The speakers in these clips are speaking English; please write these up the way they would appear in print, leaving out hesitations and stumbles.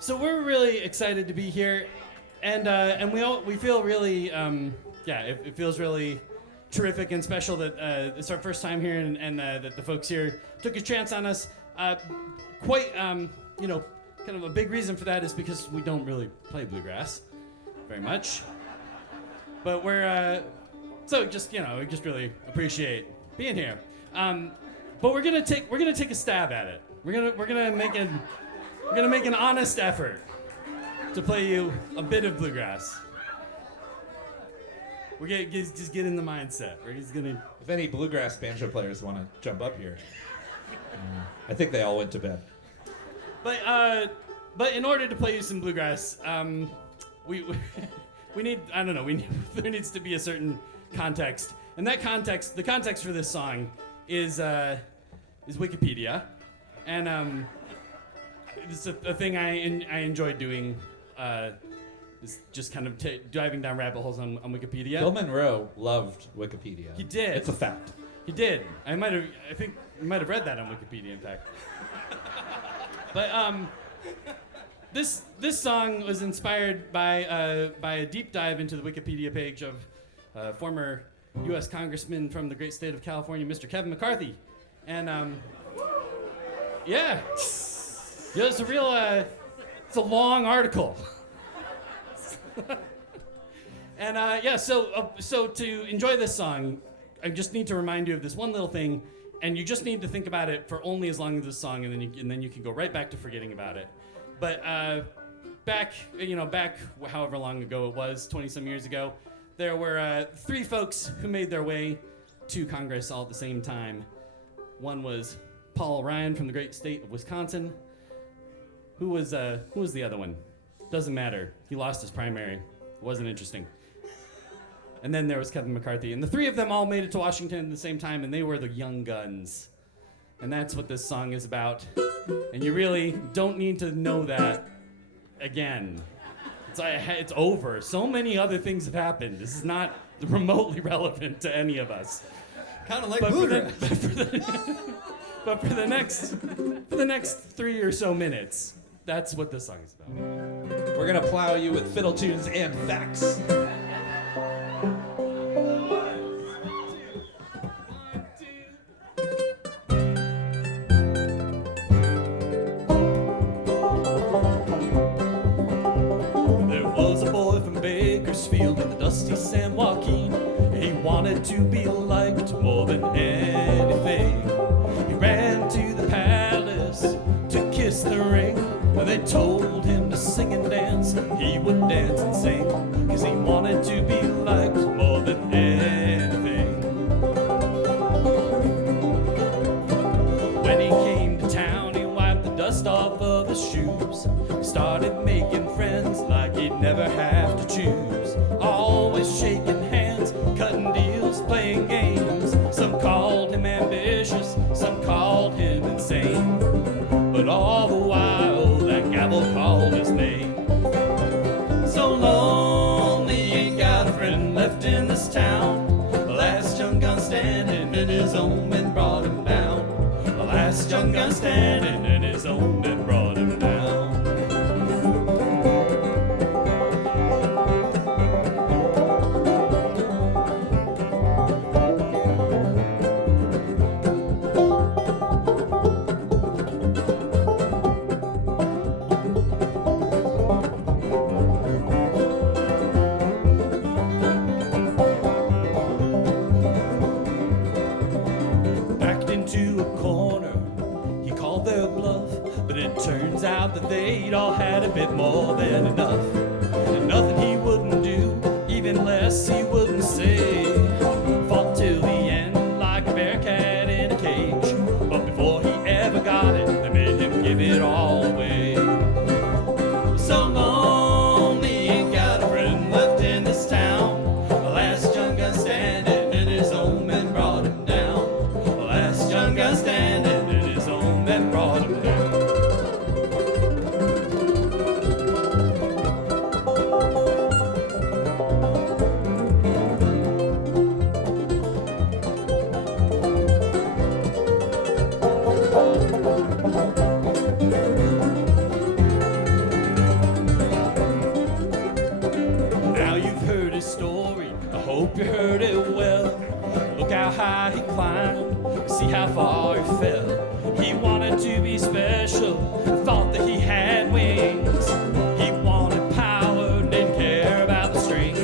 So we're really excited to be here, and we feel really it feels really terrific and special that it's our first time here, and that the folks here took a chance on us. Quite kind of a big reason for that is because we don't really play bluegrass very much, but we just really appreciate being here. But we're gonna take a stab at it. We're gonna make an honest effort to play you a bit of bluegrass. We're gonna just get in the mindset. We're just gonna. If any bluegrass banjo players want to jump up here, I think they all went to bed. But in order to play you some bluegrass, we need there needs to be a certain context, and the context for this song is Wikipedia, and it's a thing I enjoy doing. Is just kind of diving down rabbit holes on Wikipedia. Bill Monroe loved Wikipedia. He did. It's a fact. He did. I think you might have read that on Wikipedia, in fact. But this song was inspired by a deep dive into the Wikipedia page of former U.S. Congressman from the great state of California, Mr. Kevin McCarthy, and it's a real it's a long article. And so to enjoy this song, I just need to remind you of this one little thing, and you just need to think about it for only as long as this song, and then you can go right back to forgetting about it. But back however long ago it was, 20-some years ago, there were three folks who made their way to Congress all at the same time. One was Paul Ryan from the great state of Wisconsin. Who was the other one? Doesn't matter. He lost his primary. It wasn't interesting. And then there was Kevin McCarthy. And the three of them all made it to Washington at the same time, and they were the Young Guns. And that's what this song is about. And you really don't need to know that again. It's over. So many other things have happened. This is not remotely relevant to any of us. Kind of like bluegrass. But for the next 3 or so minutes, that's what this song is about. We're gonna plow you with fiddle tunes and facts. There was a boy from Bakersfield in the dusty San Joaquin. He wanted to be liked more than anything. He ran to the palace to kiss the ring. They told him to sing and dance. He would dance and sing, 'cause he wanted to be liked more than anything. When he came to town, he wiped the dust off of his shoes. He started making friends like he'd never have to choose. Always shaking hands, cutting deals, playing games. Some called him ambitious, some called him insane. But all the while, that gavel called his name. So lonely, he ain't got a friend left in this town. The last young gun standing, and his own men brought him down. The last young gun standing, and his own men brought him down. Turns out that they'd all had a bit more than enough. And nothing he wouldn't do, even less he wouldn't say. Fought till the end like a bear cat in a cage. But before he ever got it, they made him give it all away. So lonely, he ain't got a friend left in this town. The last young gun standing, and his own men brought him down. The last young gun standing, and his own men brought him down. high he climbed, see how far he fell. He wanted to be special, thought that he had wings. He wanted power, didn't care about the strings.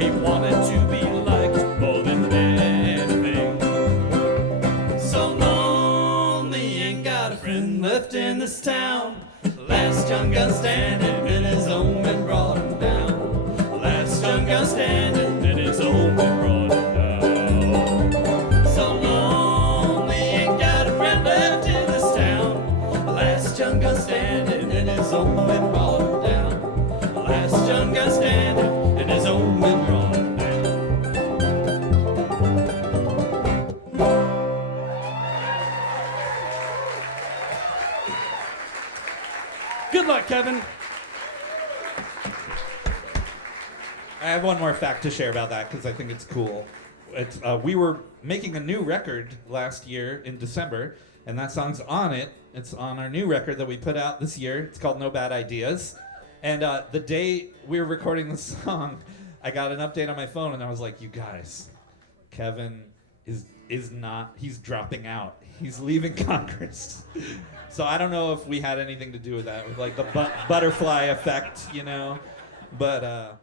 He wanted to be liked more than anything. So lonely, ain't got a friend left in this town. Last young gun standing, and his own men brought him down. Last young gun standing, and his own men brought him down. So lonely, ain't got a friend left in this town. Last young gun standing, and his own men brought him down. Last young gun standing, and his own men brought him down. Good luck, Kevin. I have one more fact to share about that because I think it's cool. We were making a new record last year in December, and that song's on it. It's on our new record that we put out this year. It's called No Bad Ideas. And the day we were recording the song, I got an update on my phone, and I was like, you guys, Kevin is not, he's dropping out. He's leaving Congress. So I don't know if we had anything to do with that, with like the butterfly effect, you know. But